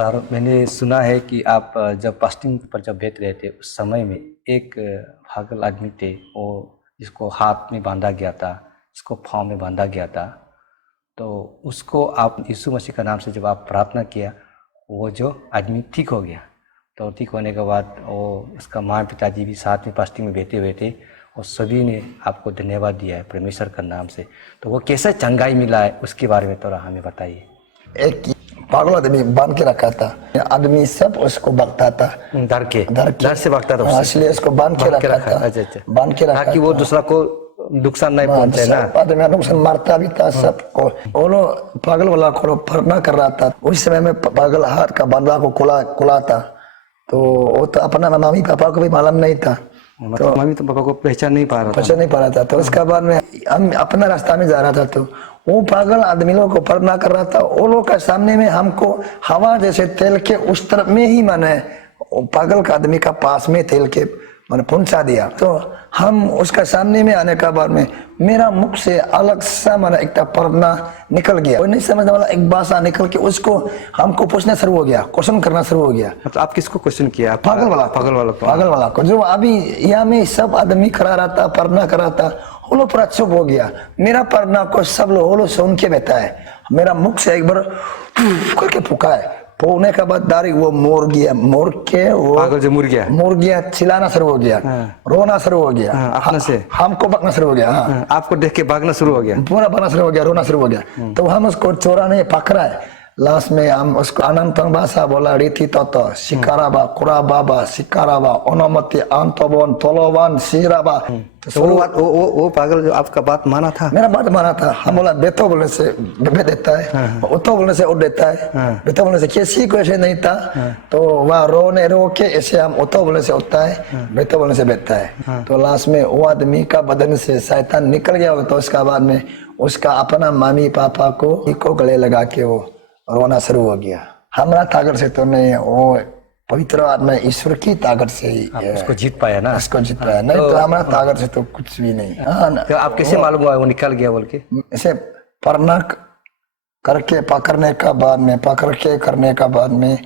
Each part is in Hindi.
सर, मैंने सुना है कि आप जब फास्टिंग पर जब बैठ रहे थे उस समय में एक पागल आदमी थे, वो जिसको हाथ में बांधा गया था, जिसको पाँव में बांधा गया था, तो उसको आप यीशु मसीह का नाम से जब आप प्रार्थना किया, वो जो आदमी ठीक हो गया। तो ठीक होने के बाद वो उसका माँ पिताजी भी साथ में फास्टिंग में बैठे हुए थे और सभी ने आपको धन्यवाद दिया है परमेश्वर का नाम से। तो वो कैसे चंगाई मिला है उसके बारे में थोड़ा हमें बताइए। एक पागल आदमी बांध के रखा था, आदमी सब उसको भागता था, डर से भागता था। हाँ, इसलिए उसको बांध के रखा था। अच्छा। बांध के रखा ताकि वो दूसरा को नुकसान नहीं पहुंचे ना। आदमी नुकसान मारता भी था सबको। वो लोग पागल वाला को फरना कर रहा था। उस समय में पागल हाथ का बांधा को खुला था, तो वो तो अपना मम्मी पापा को भी मालूम नहीं था। तो मम्मी तो पापा को पहचान नहीं पा रहा था। तो उसके बाद में हम अपना रास्ता में जा रहा था, तो वो पागल आदमी लोग को फरना कर रहा था। वो लोग का सामने में हमको हवा जैसे तेल के उस तरफ में ही माने पागल का आदमी का पास में तेल के मैंने पहुंचा दिया। तो हम उसका सामने में आने का बाद में मेरा मुख से अलग सा माना एक पर्दा निकल गया। वो नहीं समझने वाला एक भाषा निकल के उसको हमको पूछना शुरू हो गया, क्वेश्चन करना शुरू हो गया। मतलब आप किसको क्वेश्चन किया? पागल वाला को जो अभी यहाँ में सब आदमी खड़ा रहता, पढ़ना करा था। वो लोग पूरा चुप हो गया। मेरा पढ़ना को सब लोग सुन के बैठा है। मेरा मुख से एक बार करके फूका है। फूकने के बाद डायरेक्ट वो मोर के वो पागल जो मुड़ गया, चिल्लाना शुरू हो गया, रोना शुरू हो गया। अपने से हमको भागना शुरू हो गया। आपको देख के भागना शुरू हो गया, पूरा भागना शुरू हो गया, रोना शुरू हो गया। तो हम उसको चोरा नहीं पकड़ा है। लास्ट में हम उसको अनंत भाषा बोला, रीति तत्व शिकाराबा कुराबाबा शिकाराबा ओनमति अंतबन तोलोवन सिराबा। तो वो पागल जो आपका बात माना था, मेरा बात माना था। हम बोला बेतो बोलने से बे देता है, उतो बोलने से उड़ देता है, बेतो बोलने से किसी को ऐसे नहीं था। तो वह रो के ऐसे हम उतो बोलने से उठता है, बेतो बोलने से बैठता है। तो लास्ट में वो आदमी का बदन से शैतान निकल गया। तो उसका बाद में उसका अपना मम्मी पापा को गले लगा के वो रोना शुरू हो गया। हमारा ताकत से तो नहीं, वो पवित्र आत्मा ईश्वर की ताकत से ही उसको जीत पाया ना। उसको जीत पाया, नहीं तो हमारा ताकत से तो कुछ भी नहीं। तो आप कैसे मालूम हुआ वो निकल गया बोल के? ऐसे पढ़ना करके पकड़ के करने का बाद में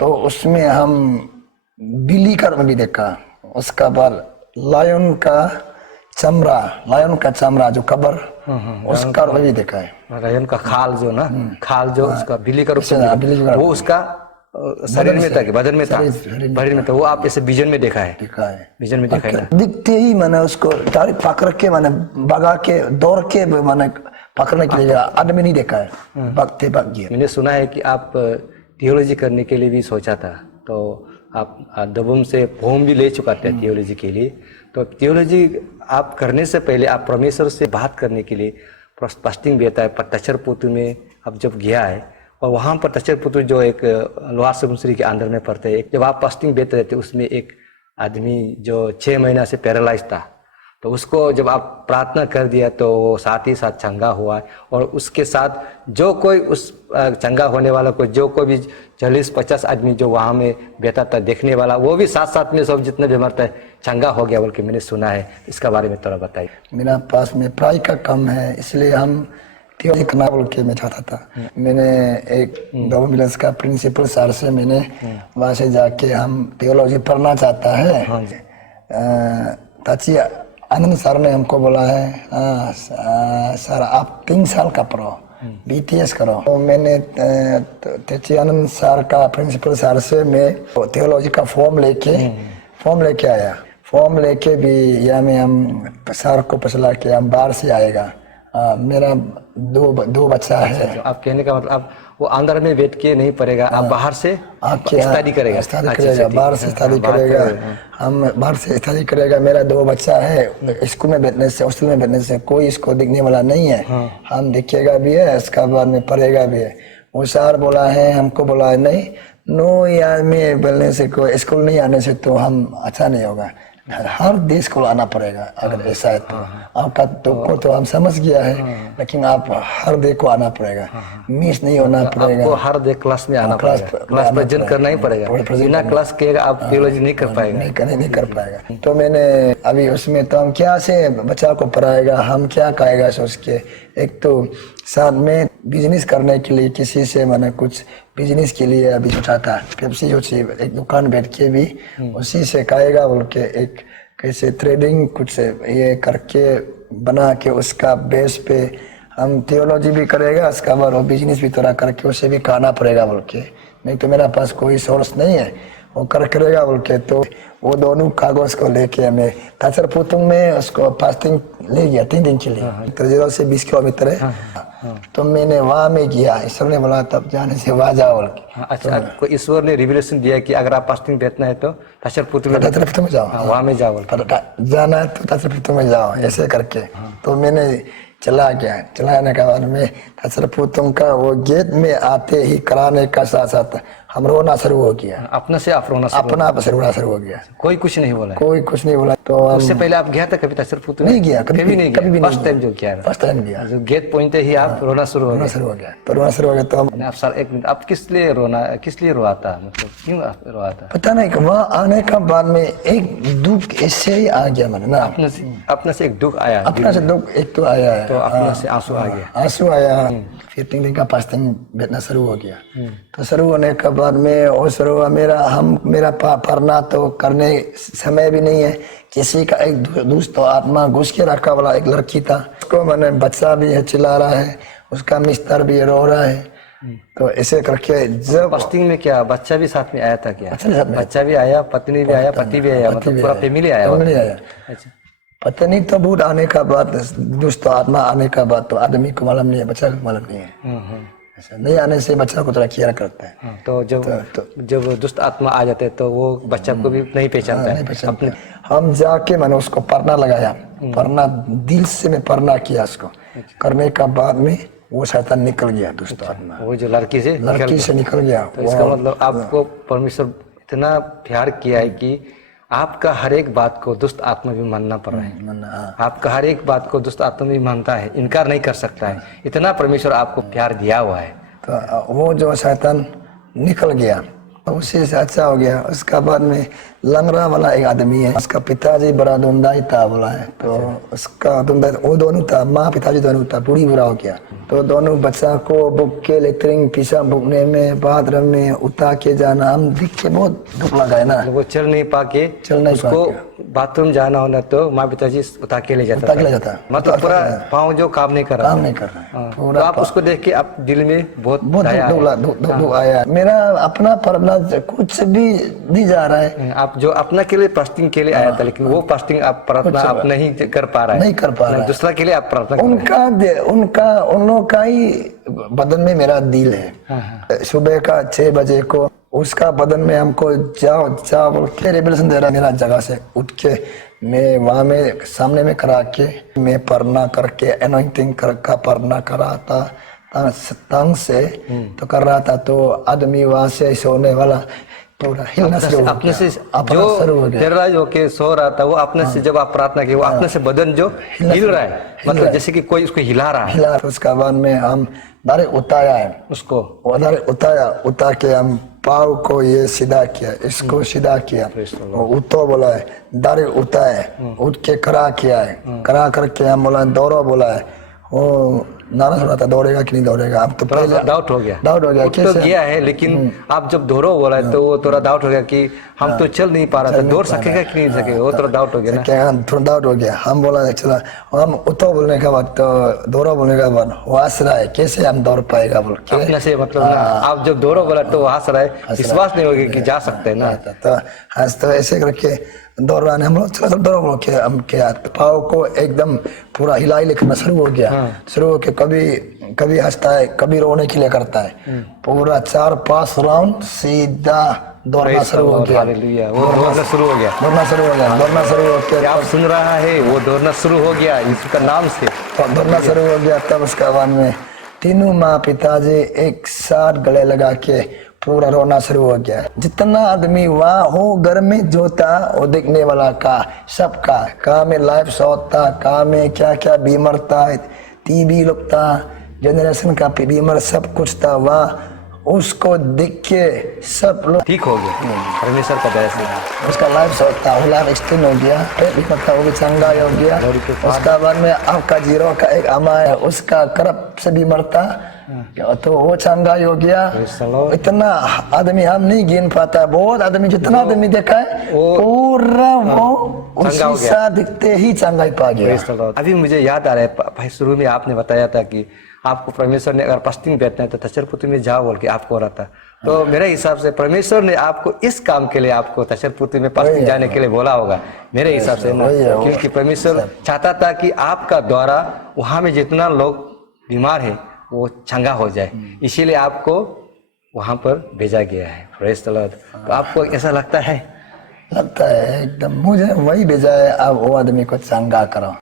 तो उसमें हम बिल्ली का भी देखा। उसका बाद लायन का चमड़ा जो कबर उसका भी देखा है। लायन का खाल जो उसका बिल्ली का रूप में वो उसका शरीर में था, बदन में था। वो आप ऐसे विजन में देखा है? विजन में देखा है। दिखते ही मैंने उसको डायरेक्ट पकड़ के मैंने भगा के दौड़ के मैंने पकड़ने के लिए आदमी नहीं देखा है, भागते भाग गया। मैंने सुना है कि आप थियोलॉजी करने के लिए भी सोचा था, तो आप दबोम से फॉर्म भी ले चुका था थियोलॉजी के लिए। तो थियोलॉजी आप करने से पहले आप परमेश्वर से बात करने के लिए फास्टिंग भी था पतचर पुत्र में अब जब गया है, और वहाँ पर तचर पुत्र जो एक लोहार समुद्री के अंदर में पड़ते हैं, जब आप फास्टिंग बेच रहे थे उसमें एक आदमी जो 6 महीना से पैरालाइज था, तो उसको जब आप प्रार्थना कर दिया तो वो साथ ही साथ चंगा हुआ। और उसके साथ जो कोई उस चंगा होने वाला को जो कोई भी 40-50 आदमी जो वहाँ में बैठा था देखने वाला, वो भी साथ में सब जितने बीमार था चंगा हो गया बोल के मैंने सुना है। इसका बारे में थोड़ा बताइए। मेरा पास में पढ़ाई का कम है, इसलिए हम थियोलॉजी करना बोल के मैं चाहता था। मैंने एक दो मिलस का प्रिंसिपल सर से मैंने वहाँ से जाके हम थियोलॉजी पढ़ना चाहता है। ताची आनंद सर ने हमको बोला है सर आप 3 साल का पढ़ो, BTS करो। तो मैंने ताची आनंद सर का प्रिंसिपल सर से मैं थियोलॉजी का फॉर्म लेके आया। फॉर्म लेके भी यहाँ में हम सर को पसला के हम बाहर से आएगा। मेरा दो बच्चा है। आप कहने का मतलब आप वो अंदर में बैठ के नहीं पड़ेगा, आप बाहर से स्टडी करेगा। बाहर से स्टडी करेगा, हम बाहर से स्टडी करेगा। मेरा 2 बच्चा है, स्कूल में बैठने से हॉस्टल में बैठने से कोई इसको दिखने वाला नहीं है। हम दिखेगा भी है, इसका बाद में पढ़ेगा भी है। वो सर बोला है, हमको बोला है नहीं नो यार में बोलने से कोई स्कूल नहीं आने से तो हम अच्छा नहीं होगा, हर देश को आना पड़ेगा। अगर ऐसा है तो आपका तो हम समझ गया है, लेकिन आप हर देश को आना पड़ेगा, मिस नहीं होना पड़ेगा। आपको हर देश क्लास में आना पड़ेगा, क्लास प्रेजेंट करना ही पड़ेगा। बिना क्लास के आप थियोलॉजी नहीं कर पाएगा, नहीं कर पाएगा। तो मैंने अभी उसमें तो हम क्या से बच्चा को पढ़ाएगा, हम क्या कहेगा सोच के। एक तो साथ में बिजनेस करने के लिए किसी से मैंने कुछ बिजनेस के लिए अभी सोचा था पेप्सी जो थी एक दुकान बैठ के भी उसी से खाएगा बोल के एक कैसे ट्रेडिंग कुछ से ये करके बना के उसका बेस पे हम थियोलॉजी भी करेगा उसका बाद और बिजनेस भी थोड़ा करके उसे भी खाना पड़ेगा बोल के नहीं तो मेरा पास कोई सोर्स नहीं है वो करेगा बोल के तो वो दोनों कागज को लेके हमें ताचर पुतुंग में उसको फास्टिंग ले गया 3 दिन के लिए 0 से 20 किलोमीटर है तो मैंने वहाँ में किया ईश्वर ने बोला तब जाने से वहाँ जाओ बोल के अच्छा आपको ईश्वर ने रिविलेशन दिया कि अगर आप फास्टिंग बैठना है तो ताचर पुतुंग में जाओ वहाँ में जाओ जाना है तो ताचर पुतुंग में जाओ ऐसे करके तो मैंने चला गया चलाने का बाद में ताचर पुतुंग का वो गेट में आते ही कराने का साथ साथ हम रोना शुरू हो गया अपने से आप रोना अपना आप से रोना शुरू हो गया कोई कुछ नहीं बोला कोई कुछ नहीं बोला तो उससे पहले आप गया था कभी ताचर पुतुंग नहीं गया कभी नहीं कभी भी फर्स्ट टाइम जो किया फर्स्ट टाइम गया जो गेट पहुंचते ही आप रोना शुरू हो गया तो रोना शुरू हो गया तो हम आप सर एक मिनट आप किस लिए रोआ था मतलब क्यों आप रोआ था पता नहीं कि वहाँ आने का बाद में एक दुख ऐसे ही आ गया मैंने ना अपने से एक दुख आया अपना से दुख एक तो आया है तो अपने से आंसू आ गया आंसू आया फिर 3 दिन का फास्टिंग बैठना शुरू हो गया तो शुरू होने के बाद में वो शुरू हुआ मेरा पढ़ना तो करने समय भी नहीं है किसी का एक दोस्त तो आत्मा घुस के रखा वाला एक लड़की था उसको मैंने बच्चा भी है चिल्ला रहा है उसका मिस्टर भी रो रहा है तो ऐसे करके जब फास्टिंग में क्या बच्चा भी साथ में आया था क्या बच्चा भी आया पत्नी भी आया पति भी आया मतलब पूरा फैमिली आया अच्छा पत्नी तो बूढ़ आने का बाद दुष्ट आत्मा आने का बाद तो आदमी को मालूम नहीं है बच्चा को मालूम नहीं है ऐसा नहीं आने से बच्चा को थोड़ा केयर करता है तो जब दुष्ट आत्मा आ जाते हैं तो वो बच्चा को भी नहीं पहचानता है अपने हम जाके मैंने उसको पढ़ना लगाया पढ़ना दिल से मैं पढ़ना किया उसको करने का बाद में वो शैतान निकल गया दुष्ट आत्मा वो जो लड़की से निकल गया तो इसका मतलब आपको परमेश्वर इतना प्यार किया है कि आपका हर एक बात को दुष्ट आत्मा भी मानना पड़ रहा है आपका हर एक बात को दुष्ट आत्मा भी मानता है इनकार नहीं कर सकता है इतना परमेश्वर आपको प्यार दिया हुआ है तो वो जो शैतान निकल गया उसी से अच्छा हो गया उसका बाद में लंगड़ा वाला एक आदमी है उसका पिताजी बड़ा धुंधाई था बोला है तो उसका धुंधाई वो दोनों था माँ पिताजी दोनों था पूरी बुरा हो गया तो दोनों बच्चा को बुक के लेटरिंग पीछा बुकने में बाथरूम में उतार के जाना हम देख के बहुत दुख लगा है ना वो चल नहीं पाके उसको बाथरूम जाना होना तो माँ पिताजी उतार के ले जाता मतलब पूरा पाँव जो काम नहीं कर रहा तो आप उसको देख के आप दिल में बहुत दुख आया मेरा अपना पढ़ना कुछ भी नहीं जा रहा है आप जो अपना के लिए फास्टिंग के लिए आया था लेकिन वो फास्टिंग आप प्रार्थना आप नहीं कर पा रहा है नहीं कर पा रहा दूसरा के लिए आप प्रार्थना उन लोगों का ही बदन में मेरा दिल है सुबह का 6 बजे को उसका बदन में हमको जाओ बोल के रेवलेशन दे रहा मेरा जगह से उठ के मैं वहाँ में सामने में करा के मैं पढ़ना करके एनोइंटिंग का पढ़ना करा था तंग से तो कर रहा था तो आदमी वहाँ से सोने वाला पूरा हिलना शुरू अपने से जो पैरालाइज होके सो रहा था वो अपने से जब आप प्रार्थना की वो अपने से बदन जो हिल रहा है मतलब जैसे कि कोई उसको हिला रहा है उसका बाद में हम डायरेक्ट उतारा है उसको उतार के हम पाव को ये सीधा किया इसको सीधा किया उतो बोला है डायरेक्ट उतार उठ के खड़ा किया है खड़ा करके हम बोला दौड़ो बोला है वो नाना सुना था दौड़ेगा कि नहीं दौड़ेगा अब तो पहले डाउट हो गया तो गया है लेकिन आप जब दौड़ो बोला है तो वो थोड़ा डाउट हो गया कि हम तो चल नहीं पा रहा था दौड़ सकेगा कि नहीं सकेगा वो थोड़ा डाउट हो गया ना थोड़ा डाउट हो गया हम बोला चला हम उतो बोलने के बाद तो दौड़ो बोलने के बाद वो हंस रहा है कैसे हम दौड़ पाएगा बोल के अपने से मतलब आप जब दौड़ो बोला तो वो हंस रहा है विश्वास नहीं होगा कि जा सकते हैं ना तो हंस तो ऐसे करके दौड़ रहा है हम लोग चलो दौड़ो बोल के हम क्या पाव को एकदम पूरा हिलाई लिखना शुरू हो गया शुरू हो के कभी हंसता है कभी रोने के लिए करता है पूरा 4-5 राउंड सीधा दौड़ना शुरू हो गया दौड़ना शुरू हो गया आप सुन रहा है वो दौड़ना शुरू हो गया इसका नाम से दौड़ना शुरू हो गया तब उसका बाद में तीनों माँ पिताजी एक साथ गले लगा के पूरा रोना शुरू हो गया जितना आदमी वहाँ हो घर में जो था वो देखने वाला का सबका कहाँ में लाइफ शॉट था कहाँ में क्या क्या बीमार था टीबी लोग था जनरेशन का बीमार सब कुछ था वहाँ उसको देख के सब लोग ठीक हो गया परमेश्वर का दया से। उसका लाइफ शॉर्ट था, वो लाइफ एक्सटेंड हो गया, मतलब वो भी चंगा हो गया। उसका बाद में आपका जीरो का एक अमा है, उसका करप से भी मरता तो वो चंगा हो गया। इतना आदमी हम नहीं गिन पाता, बहुत आदमी जितना आदमी देखा है पूरा वो उसी सा दिखते ही चंगा ही पा गया। अभी मुझे याद आ रहा है भाई, शुरू में आपने बताया था कि आपको परमेश्वर ने अगर पश्चिम बैठना है तो तशरपुती में जाओ बोल के आपको हो रहा था। तो मेरे हिसाब से परमेश्वर ने आपको इस काम के लिए आपको तशरपुती में पश्चिम जाने के लिए बोला होगा मेरे हिसाब से ना, क्योंकि परमेश्वर चाहता था कि आपका द्वारा वहां में जितना लोग बीमार है वो चंगा हो जाए, इसीलिए आपको वहां पर भेजा गया है। Praise the Lord. तो आपको ऐसा लगता है? लगता है एकदम मुझे वही भेजा है, अब वो आदमी को चंगा करो।